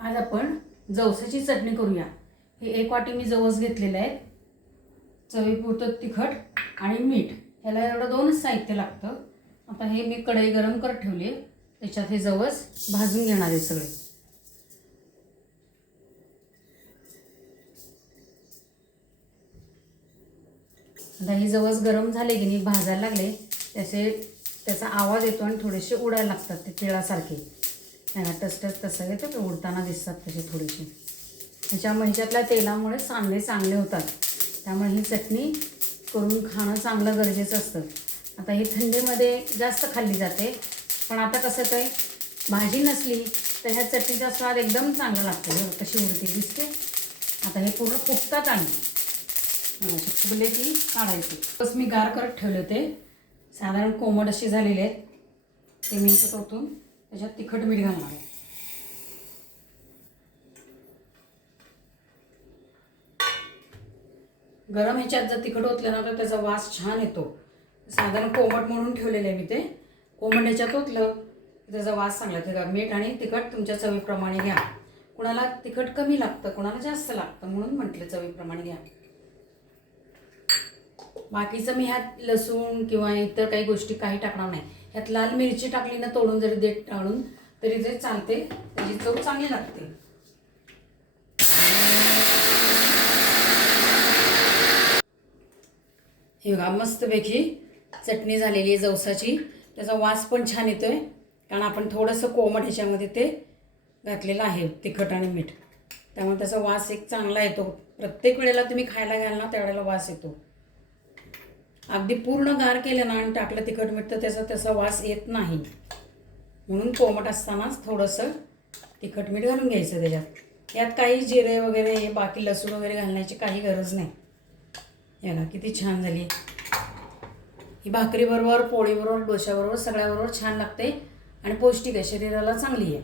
आज आपण जवसाची चटणी करूया। हे 1 वाटी मी जवस घेतलेले आहेत। चवीपुरतं तिखट आणि मीठ, ह्याला एवढं 2च साहित्य लागतं। आता हे मी कढई गरम करत ठेवली, त्याच्यात हे जवस भाजून घेणार आहे सगळे। आता हे जवस गरम झाले की नाही, भाजायला लागले त्याचा आवाज येतो आणि थोडेसे उडायला लागतात ते तिळासारखे। त्यांना टसटस तसं येतं, ते उडताना दिसतात तसे थोडेसे। ह्याच्यातल्या तेलामुळे सांधे चांगले होतात, त्यामुळे ही चटणी करून खाणं चांगलं गरजेचं असतं। आता ही थंडीमध्ये जास्त खाल्ली जाते, पण आता कसं काय भाजी नसली तर ह्या चटणीचा स्वाद एकदम चांगला लागतो। कशी उडती दिसते। आता हे पूर्ण फुगतात आणि फुगले की काढायचे। बस मी गार करत ठेवले होते, साधारण कोमट असे झालेले आहेत। ते मी ओतून त्याच्यात तिखट मीठ घालणार आहे। गरम ह्याच्यात जर तिखट ओतलं ना तर त्याचा वास छान येतो। साधारण कोमट म्हणून ठेवलेलं आहे मी, ते कोमट ह्याच्यात ओतलं त्याचा वास चांगला येतो। मीठ आणि तिखट तुमच्या चवीप्रमाणे घ्या। कुणाला तिखट कमी लागतं, कुणाला जास्त लागतं, म्हणून म्हटलं चवीप्रमाणे घ्या। बाकीचं मी ह्यात लसूण किंवा इतर काही गोष्टी काही टाकणार नाही। ह्यात लाल मिरची टाकली ना, तोडून जरी देठ टाळून तरी ते चालते, त्याची चव चांगली लागते। हे बघा मस्तपैकी चटणी झालेली आहे जवसाची। त्याचा वास पण छान येतोय, कारण आपण थोडंसं कोमट ह्याच्यामध्ये ते घातलेलं आहे, तिखट आणि मीठ, त्यामुळे त्याचा वास एक चांगला येतो। प्रत्येक वेळेला तुम्ही खायला घ्याल ना त्यावेळेला वास येतो। अगदी पूर्ण गार केलं ना आणि टाकलं तिखट मीठ तर त्याचा वास येत नाही, म्हणून कोमट असतानाच थोडंसं तिखट मीठ घालून घ्यायचं त्याच्यात। यात काही जिरे वगैरे हे बाकी लसूण वगैरे घालण्याची काही गरज नाही। याला किती छान झाली ही, भाकरीबरोबर, पोळीबरोबर, डोश्याबरोबर, सगळ्याबरोबर छान लागते आणि पौष्टिक आहे, शरीराला चांगली आहे।